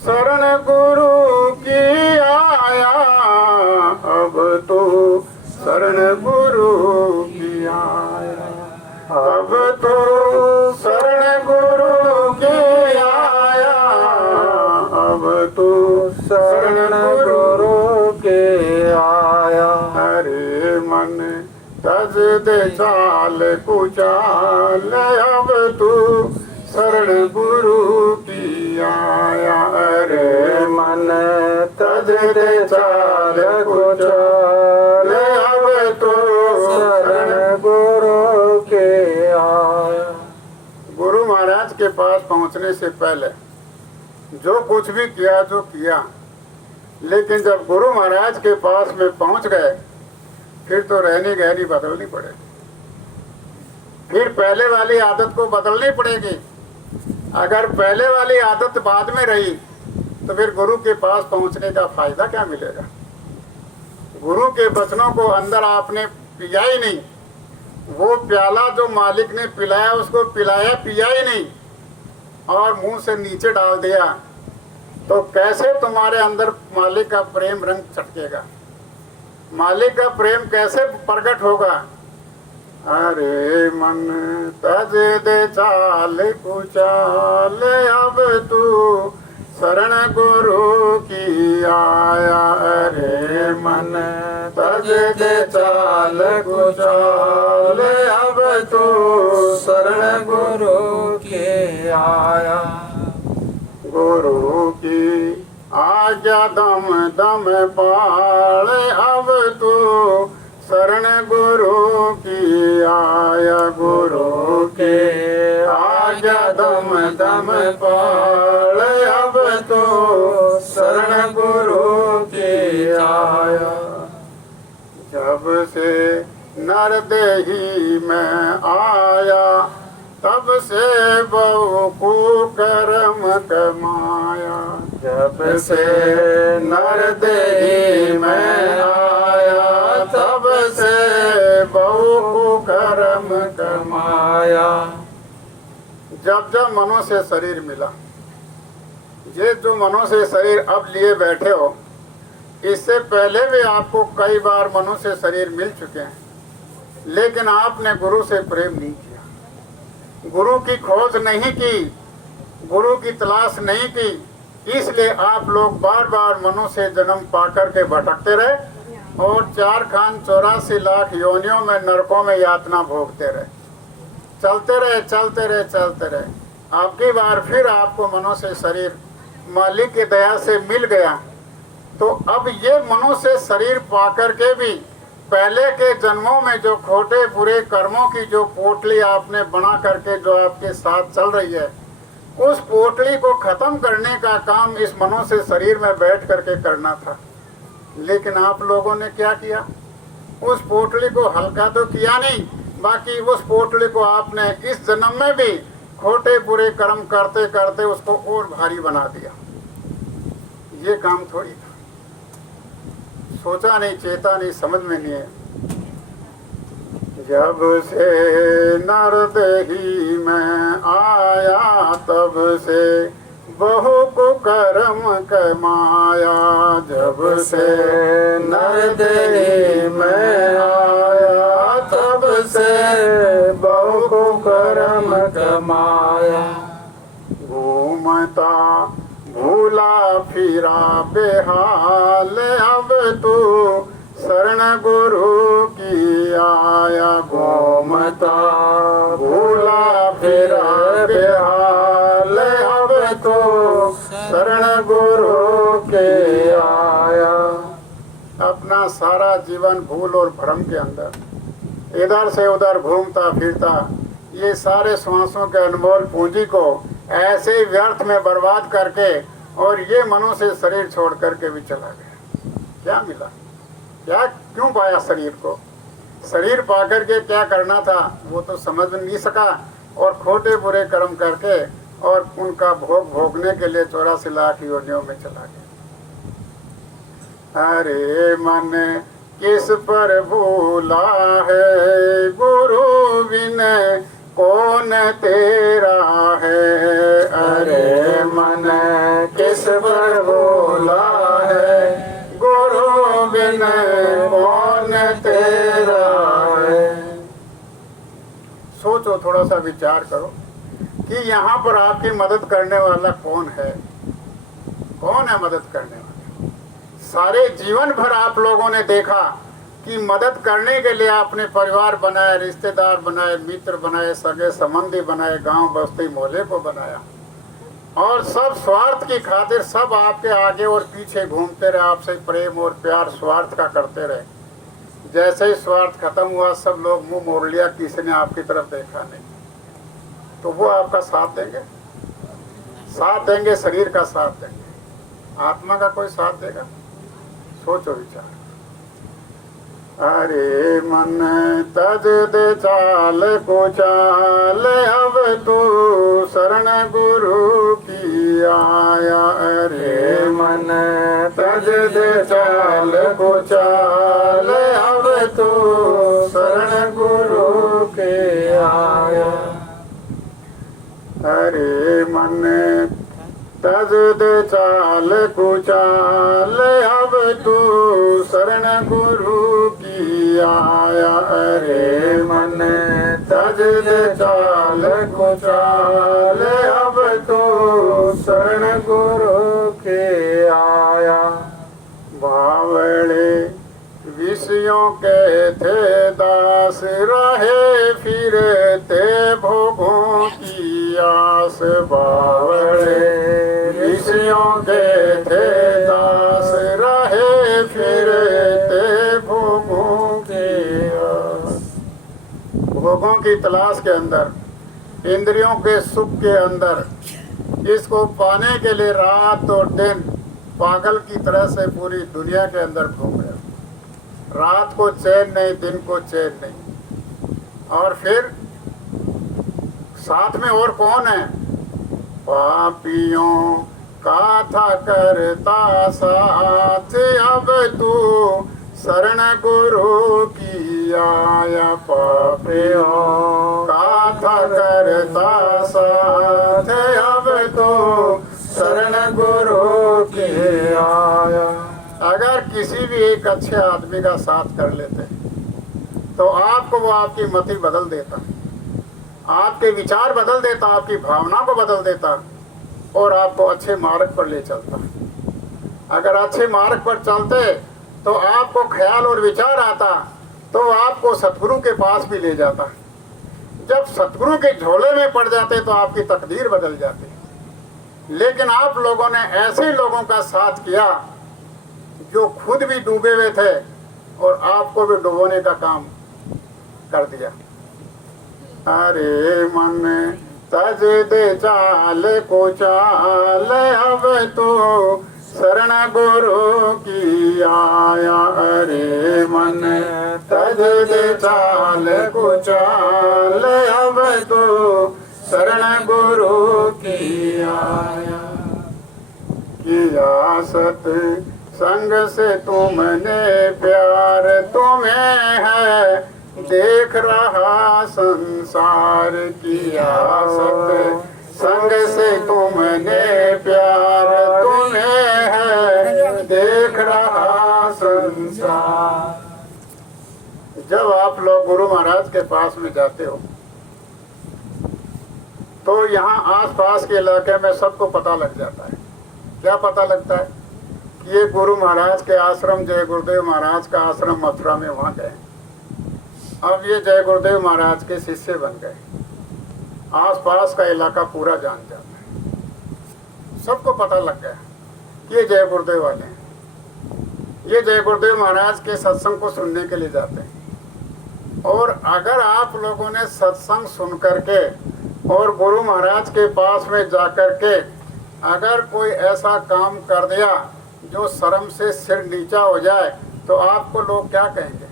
शरण गुरु की आया, अब तो शरण गुरु की आया, अब तो शरण गुरु की आया, अब तो शरण गुरु के आया। हरे मन तज दे चाल कुचाल, अब तू शरण गुरु की आया। अरे मन तज दे चाल कुचाल, अब तू शरण गुरु के आया। गुरु महाराज के पास पहुंचने से पहले जो कुछ भी किया जो किया, लेकिन जब गुरु महाराज के पास में पहुंच गए फिर तो रहनी गहनी बदलनी पड़ेगी, फिर पहले वाली आदत को बदलनी पड़ेगी। अगर पहले वाली आदत बाद में रही तो फिर गुरु के पास पहुंचने का फायदा क्या मिलेगा। गुरु के वचनों को अंदर आपने पिया ही नहीं, वो प्याला जो मालिक ने पिलाया उसको पिलाया पिया ही नहीं और मुंह से नीचे डाल दिया, तो कैसे तुम्हारे अंदर मालिक का प्रेम रंग चटकेगा, मालिक का प्रेम कैसे प्रकट होगा। अरे मन तज दे चाल कुचाल, अब तू शरण गुरु की आया। अरे मन तज दे चाल कुचाल, अब तू शरण गुरु के आया। गुरु की आज्ञा दम दम पाले, अब तू शरण गुरु की आया। गुरु के आज्ञा दम दम पाले, अब तू शरण गुरु की आया। जब से नर देही में आया, तब से बहु को कर्म कमाया। जब से नर देही में आया, तब से बहु को कर्म कमाया। जब जब मनुष्य शरीर मिला, ये जो मनुष्य शरीर अब लिए बैठे हो, इससे पहले भी आपको कई बार मनुष्य शरीर मिल चुके हैं, लेकिन आपने गुरु से प्रेम नहीं किया, गुरु की खोज नहीं की, गुरु की तलाश नहीं की, इसलिए आप लोग बार बार मनुष्य जन्म पाकर के भटकते रहे और 4 खान 84 लाख योनियों में नरकों में यातना भोगते रहे, चलते रहे चलते रहे चलते रहे। आपकी बार फिर आपको मनुष्य शरीर मालिक की दया से मिल गया, तो अब ये मनुष्य शरीर पाकर के भी पहले के जन्मों में जो खोटे बुरे कर्मों की जो पोटली आपने बना करके जो आपके साथ चल रही है, उस पोटली को खत्म करने का काम इस मनुष्य शरीर में बैठ करके करना था। लेकिन आप लोगों ने क्या किया, उस पोटली को हल्का तो किया नहीं, बाकी उस पोटली को आपने इस जन्म में भी खोटे बुरे कर्म करते करते उसको और भारी बना दिया। ये काम थोड़ी था, सोचा नहीं, चेता नहीं, समझ में नहीं है। जब से नर देही में आया, तब से बहु को कर्म कमाया। जब से नर देही में आया, तब से बहु को कर्म कमाया। घूमता भूला फिरा बेहाल, अब तू शरण गुरु की आया। घूमता भूला फिरा बेहाल, अब तू शरण गुरु के आया। अपना सारा जीवन भूल और भ्रम के अंदर इधर से उधर घूमता फिरता, ये सारे श्वासों के अनमोल पूंजी को ऐसे ही व्यर्थ में बर्बाद करके और ये मनुष्य शरीर छोड़ करके भी चला गया। क्या मिला, क्या क्यों पाया शरीर को, शरीर पाकर के क्या करना था वो तो समझ नहीं सका और खोटे बुरे कर्म करके और उनका भोग भोगने के लिए 84 लाख योनियों में चला गया। अरे मन किस पर भूला है, गुरु बिन कौन तेरा है, अरे मन किस पर बोला है, गुरु बिन कौन तेरा है। सोचो, थोड़ा सा विचार करो कि यहाँ पर आपकी मदद करने वाला कौन है, कौन है मदद करने वाला। सारे जीवन भर आप लोगों ने देखा कि मदद करने के लिए आपने परिवार बनाए, रिश्तेदार बनाए, मित्र बनाए, सगे संबंधी बनाए, गांव बस्ती मोहल्ले को बनाया, और सब स्वार्थ की खातिर सब आपके आगे और पीछे घूमते रहे, आपसे प्रेम और प्यार स्वार्थ का करते रहे। जैसे ही स्वार्थ खत्म हुआ सब लोग मुंह मोड़ लिया, किसी ने आपकी तरफ देखा नहीं, तो वो आपका साथ देंगे? साथ देंगे, शरीर का साथ देंगे, आत्मा का कोई साथ देगा? सोचो विचार। अरे मन तज दे चाल को चाल, अब तू शरण गुरु की आया। अरे मन तज दे चाल को चाल, अब तू शरण गुरु के आया। अरे मन तज दे चाल कुचाल, अब तू शरण गुरु की आया। अरे मन तज दे चाल कुचाल, अब तू शरण गुरु के आया। बावड़े विषयों के थे दास, रहे फिरते भोगों की आस। बावड़े विषयों के थे दास, रहे फिरते भोगों की आस। भोगों की तलाश के अंदर, इंद्रियों के सुख के अंदर, इसको पाने के लिए रात और दिन पागल की तरह से पूरी दुनिया के अंदर घूम रहे। रात को चैन नहीं, दिन को चैन नहीं। और फिर साथ में और कौन है? पापियों का था करता साथ, अब तू शरण गुरु की आया। पापियों का था करता साथ, अब तू शरण गुरु की आया। अगर किसी भी एक अच्छे आदमी का साथ कर लेते तो आपको वो आपकी मति बदल देता, आपके विचार बदल देता, आपकी भावना को बदल देता और आपको अच्छे मार्ग पर ले चलता। अगर अच्छे मार्ग पर चलते तो आपको ख्याल और विचार आता तो आपको सतगुरु के पास भी ले जाता। जब सतगुरु के झोले में पड़ जाते तो आपकी तकदीर बदल जाती। लेकिन आप लोगों ने ऐसे लोगों का साथ किया जो खुद भी डूबे हुए थे और आपको भी डुबोने का काम कर दिया। अरे मन तज दे चाल को चाल, अब तो शरण गुरु की आया। अरे मन तज दे चाल को चाल, अब तो शरण गुरु की आया। किया सत संग से तुमने प्यार, तुम्हें है देख रहा संसार। किया सत संग से तुमने प्यार, तुम्हें है देख रहा संसार। जब आप लोग गुरु महाराज के पास में जाते हो तो यहाँ आसपास के इलाके में सबको पता लग जाता है। क्या पता लगता है? कि ये गुरु महाराज के आश्रम, जय गुरुदेव महाराज का आश्रम मथुरा में वहाँ गए। अब ये जय गुरुदेव महाराज के शिष्य बन गए। आसपास का इलाका पूरा जान जाता है, सबको पता लग गया कि ये जय गुरुदेव वाले हैं। ये जय गुरुदेव महाराज के सत्संग को सुनने के लिए जाते हैं। और अगर आप लोगों ने सत्संग सुन करके और गुरु महाराज के पास में जाकर के अगर कोई ऐसा काम कर दिया जो शर्म से सिर नीचा हो जाए तो आपको लोग क्या कहेंगे?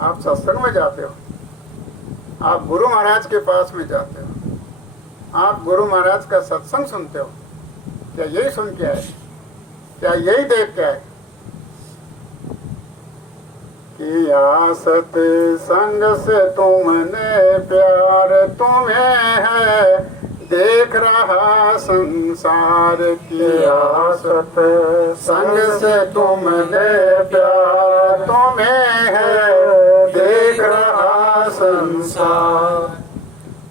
आप सत्संग में जाते हो, आप गुरु महाराज के पास में जाते हो, आप गुरु महाराज का सत्संग सुनते हो, क्या यही सुन के आए? क्या यही देख के आए किया सत्संग से तुमने प्यार, तुम्हें है देख रहा संसार। किया सत्संग से तुमने प्यार, तुम्हें है देख रहा संसार।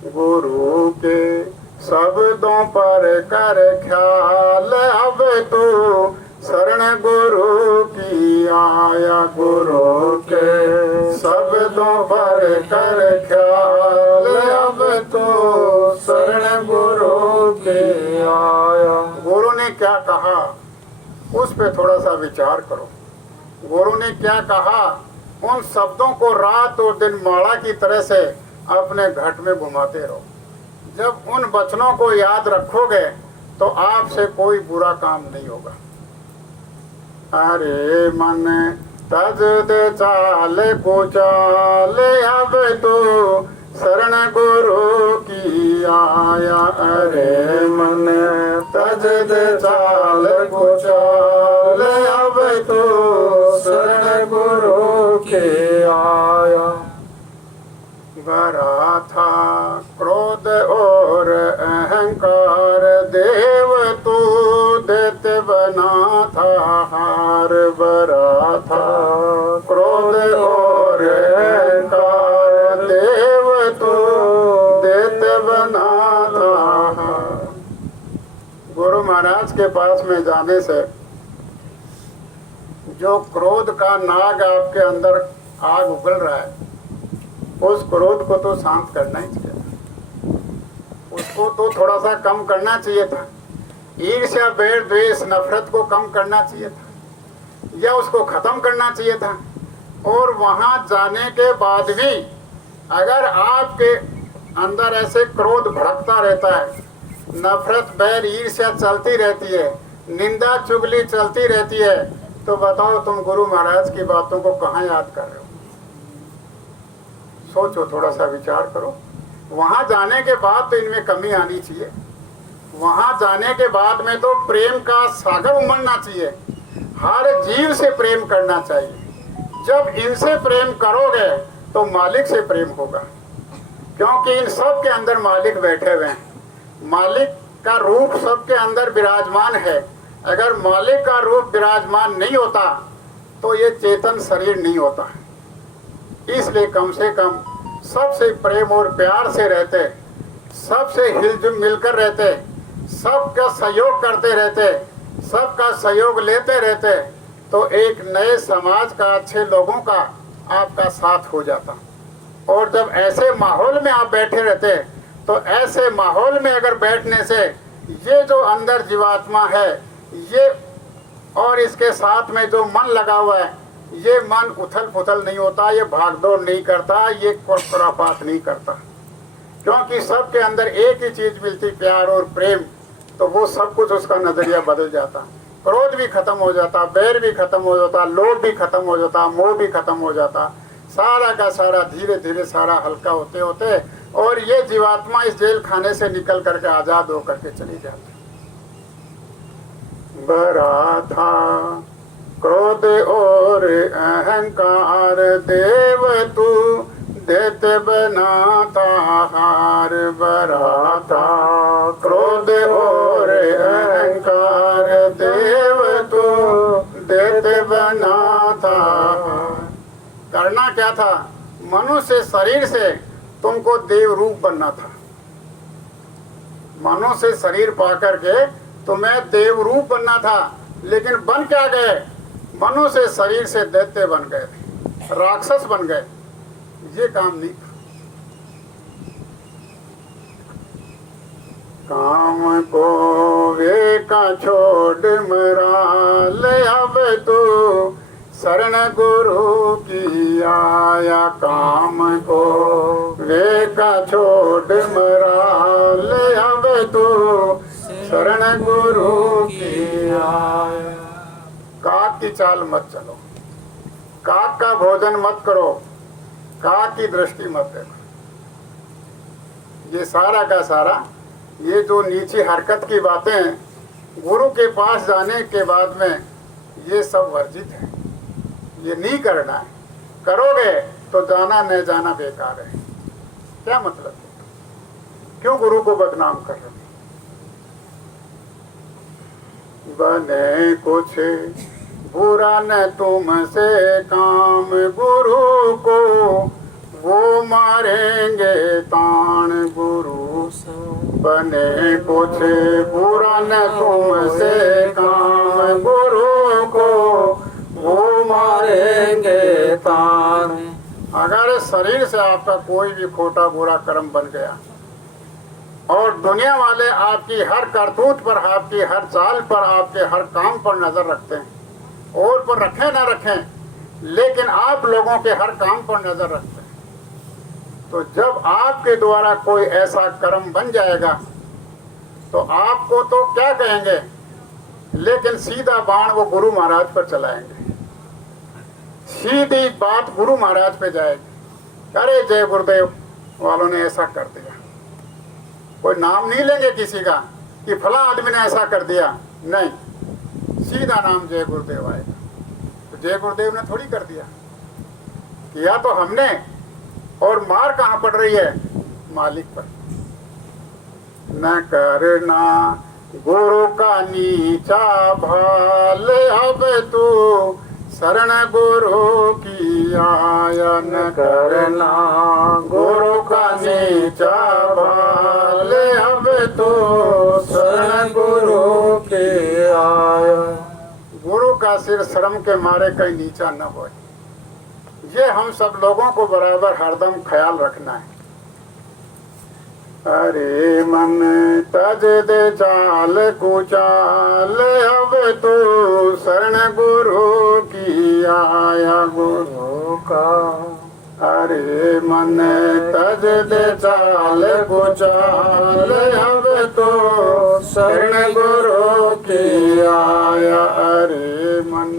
गुरु के शब्दों पर कर ख्याल, अब तो शरण गुरु की आया। गुरु के शब्दों पर कर ख्याल, अब तो शरण गुरु की आया। गुरु ने क्या कहा उस पे थोड़ा सा विचार करो। गुरु ने क्या कहा, उन शब्दों को रात और दिन माला की तरह से अपने घट में घुमाते रहो। जब उन वचनों को याद रखोगे तो आपसे कोई बुरा काम नहीं होगा। अरे मन तज दे चाल को चाल, अब तो शरण गुरु की आया। अरे मन तज दे चाल को चाल, अब तो शरण गुरु की आया। भरा था क्रोध और अहंकार, देव तू देते बना था हार। भरा था क्रोध और अहंकार, देव तू देते बना था हार। गुरु महाराज के पास में जाने से जो क्रोध का नाग आपके अंदर आग उगल रहा है, उस क्रोध को तो शांत करना ही चाहिए था। उसको तो थोड़ा सा कम करना चाहिए था। ईर्ष्या, बैर, द्वेष, नफरत को कम करना चाहिए था या उसको खत्म करना चाहिए था। और वहां जाने के बाद भी अगर आपके अंदर ऐसे क्रोध भड़कता रहता है, नफरत, बैर, ईर्ष्या चलती रहती है, निंदा चुगली चलती रहती है, तो बताओ तुम गुरु महाराज की बातों को कहाँ याद कर रहे हो? सोचो, थोड़ा सा विचार करो। वहां जाने के बाद तो इनमें कमी आनी चाहिए। वहां जाने के बाद में तो प्रेम का सागर उमड़ना चाहिए। हर जीव से प्रेम करना चाहिए। जब इनसे प्रेम करोगे तो मालिक से प्रेम होगा, क्योंकि इन सब के अंदर मालिक बैठे हुए हैं। मालिक का रूप सबके अंदर विराजमान है। अगर मालिक का रूप विराजमान नहीं होता तो ये चेतन शरीर नहीं होता। इसलिए कम से कम सबसे प्रेम और प्यार से रहते, सबसे हिलजुल मिलकर रहते, सबका सहयोग करते रहते, सबका सहयोग लेते रहते, तो एक नए समाज का, अच्छे लोगों का आपका साथ हो जाता। और जब ऐसे माहौल में आप बैठे रहते, तो ऐसे माहौल में अगर बैठने से ये जो अंदर जीवात्मा है ये और इसके साथ में जो मन लगा हुआ है, ये मन उथल पुथल नहीं होता, ये भागदौड़ नहीं करता, ये खुरापात नहीं करता। क्योंकि सबके अंदर एक ही चीज मिलती, प्यार और प्रेम, तो वो सब कुछ उसका नजरिया बदल जाता। क्रोध भी खत्म हो जाता, बैर भी खत्म हो जाता, लोभ भी खत्म हो जाता, मोह भी खत्म हो जाता। सारा का सारा धीरे धीरे सारा हल्का होते होते और ये जीवात्मा इस जेल खाने से निकल करके आजाद होकर के चली जाती। भरा था क्रोध और अहंकार, देव तू देते बनाता हार। भरा था क्रोध और अहंकार, देव तू देते बनाता हार। करना क्या था? मनुष्य शरीर से तुमको देव रूप बनना था। मनुष्य शरीर पाकर के तुम्हें देव रूप बनना था, लेकिन बन क्या गए? मनुष्य शरीर से दैत्य बन गए, राक्षस बन गए। ये काम नहीं था। काम को वे का छोड़ मरा ले, अब तू शरण गुरु की आया। काम को वे का छोड़ मरा ले, अब तू शरण गुरु की आया। काक की चाल मत चलो, काक का भोजन मत करो, काक की दृष्टि मत देखो। ये सारा का सारा ये जो नीची हरकत की बातें गुरु के पास जाने के बाद में ये सब वर्जित है, ये नहीं करना है। करोगे तो जाना न जाना बेकार है। क्या मतलब है? क्यों गुरु को बदनाम कर रहे हो? बने कुछ बुरा न तुमसे काम, गुरु को वो मारेंगे तान गुरु। बने कुछ बुरा न तुमसे काम, गुरु को वो मारेंगे तान। अगर शरीर से आपका कोई भी खोटा बुरा कर्म बन गया और दुनिया वाले आपकी हर करतूत पर, आपकी हर चाल पर, आपके हर काम पर नजर रखते हैं, और पर रखें ना रखें, लेकिन आप लोगों के हर काम पर नजर रखते हैं, तो जब आपके द्वारा कोई ऐसा कर्म बन जाएगा तो आपको तो क्या कहेंगे, लेकिन सीधा बाण वो गुरु महाराज पर चलाएंगे। सीधी बात गुरु महाराज पे जाएगी, अरे जय गुरुदेव वालों ने ऐसा कर दिया। कोई नाम नहीं लेंगे किसी का कि फला आदमी ने ऐसा कर दिया, नहीं, सीधा नाम जय गुरुदेव आएगा। तो जय गुरुदेव ने थोड़ी कर दिया, किया तो हमने, और मार कहाँ पड़ रही है? मालिक पर। न करना गुरु का नीचा भाल, अब तू शरण गुरु की आया। न करना गुरु का नीचा भाल, अब तू शरण गुरु की आया। गुरु का सिर शर्म के मारे कहीं नीचा न हो, ये हम सब लोगों को बराबर हरदम ख्याल रखना है। अरे मन तज दे चाल कुचाल, अब तू शरण गुरु की आया गुरु का। अरे मन तज दे चाल कुचाल, अब तू शरण गुरु की आया। अरे मन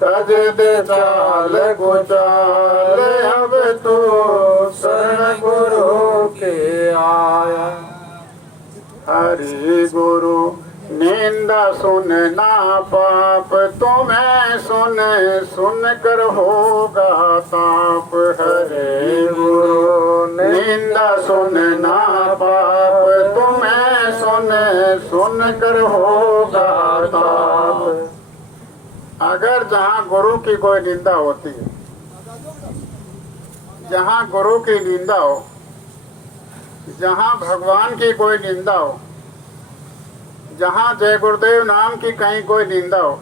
तज दे चाल कुचाल, अब तू शरण गुरु के आया। हरि गुरु निंदा सुन ना पाप, तुम्हें सुन सुन कर होगा ताप। हरि गुरु निंदा सुन ना पाप, तुम्हें सुन सुन कर होगा ताप। अगर जहाँ गुरु की कोई निंदा होती है, जहाँ गुरु की निंदा हो, जहाँ भगवान की कोई निंदा हो, जहाँ जय गुरुदेव नाम की कहीं कोई निंदा हो,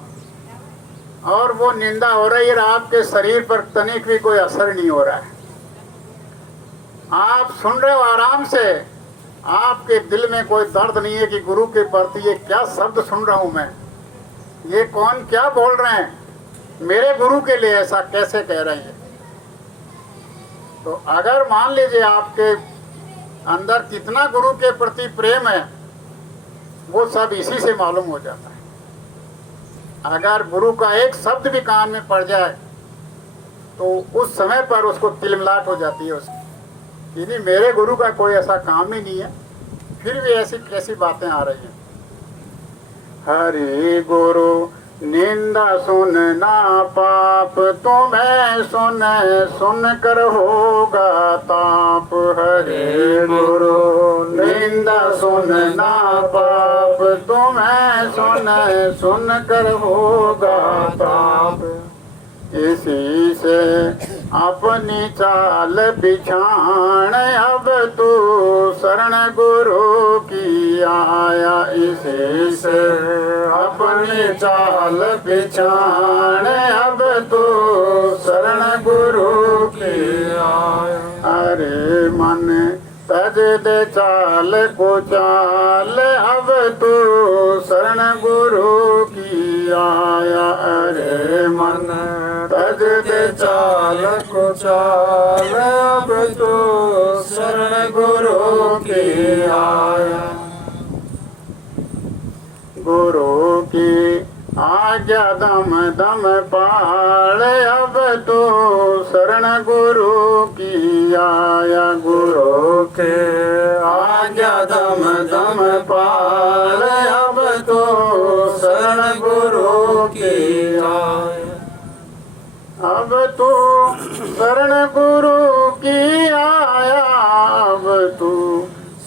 और वो निंदा हो रही है, आपके शरीर पर तनिक भी कोई असर नहीं हो रहा है, आप सुन रहे हो आराम से, आपके दिल में कोई दर्द नहीं है कि गुरु के प्रति ये क्या शब्द सुन रहा हूँ मैं, ये कौन क्या बोल रहे हैं, मेरे गुरु के लिए ऐसा कैसे कह रहे हैं। तो अगर मान लीजिए आपके अंदर कितना गुरु के प्रति प्रेम है, वो सब इसी से मालूम हो जाता है। अगर गुरु का एक शब्द भी कान में पड़ जाए तो उस समय पर उसको तिलमिलाट हो जाती है उसकी, यानी मेरे गुरु का कोई ऐसा काम ही नहीं है, फिर भी ऐसी कैसी बातें आ रही हैं। हरि गुरु निंदा सुन ना पाप, तुम्हें सुन सुन कर होगा ताप। हरि गुरु निंदा सुन ना पाप, तुम्हें सुन सुन कर होगा ताप। इसी से अपनी चाल बिछाण, अब तू शरण गुरु की आया। इसी से अपनी चाल बिछाण, अब तू शरण गुरु की आया। अरे मन तज दे चाल कुचाल, अब तू शरण गुरु की आया। अरे मन तज दे चाल कुचाल, अब तू शरण गुरु की आया। गुरु की आज्ञा दम दम पाल, अब तू शरण गुरु की आया। गुरु के आज्ञा दम दम पाल, अब तू शरण गुरु की आया। अब तू शरण गुरु की आया अब तू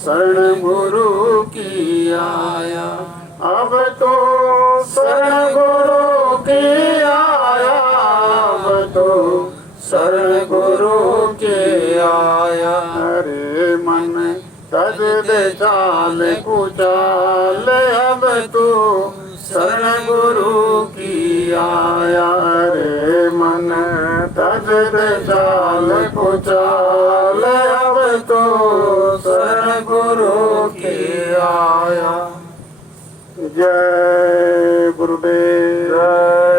शरण गुरु की आया अब तो शरण गुरु की आया अब तो शरण गुरु की आया अरे मन तज दे चाल कुचाल अब तू शरण गुरु की आया रे मन तज दे चाल कुचाल अब तो शरण गुरु की आया जय गुरुदेव।